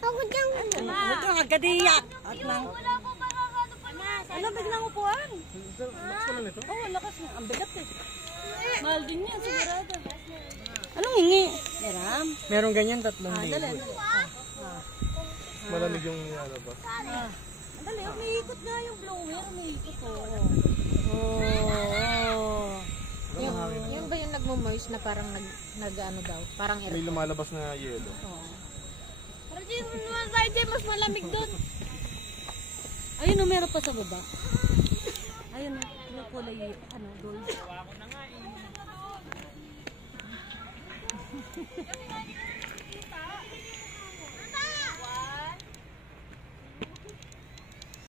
Ako dyan. Huwag kang agadiyak. At nang... Ano, biglang upuan? Lakas ka lang ito? Oo, lakas nga. Ang bigat eh. Mahal din yan, sigurado. Anong hingi? Meram? Meron ganyan 3,000. Dali. Malamig yung nilalabas. Dali, umiikot nga yung blower. Umiikot Oh. Yung ba yung nagmo-moist na parang nag-ano daw? Parang May aircon. lumalabas na yelo. Pero di naman tayo dyan, mas malamig doon. Ayun o, meron pa sa baba. Ayun o, yung kulay, ano, gold.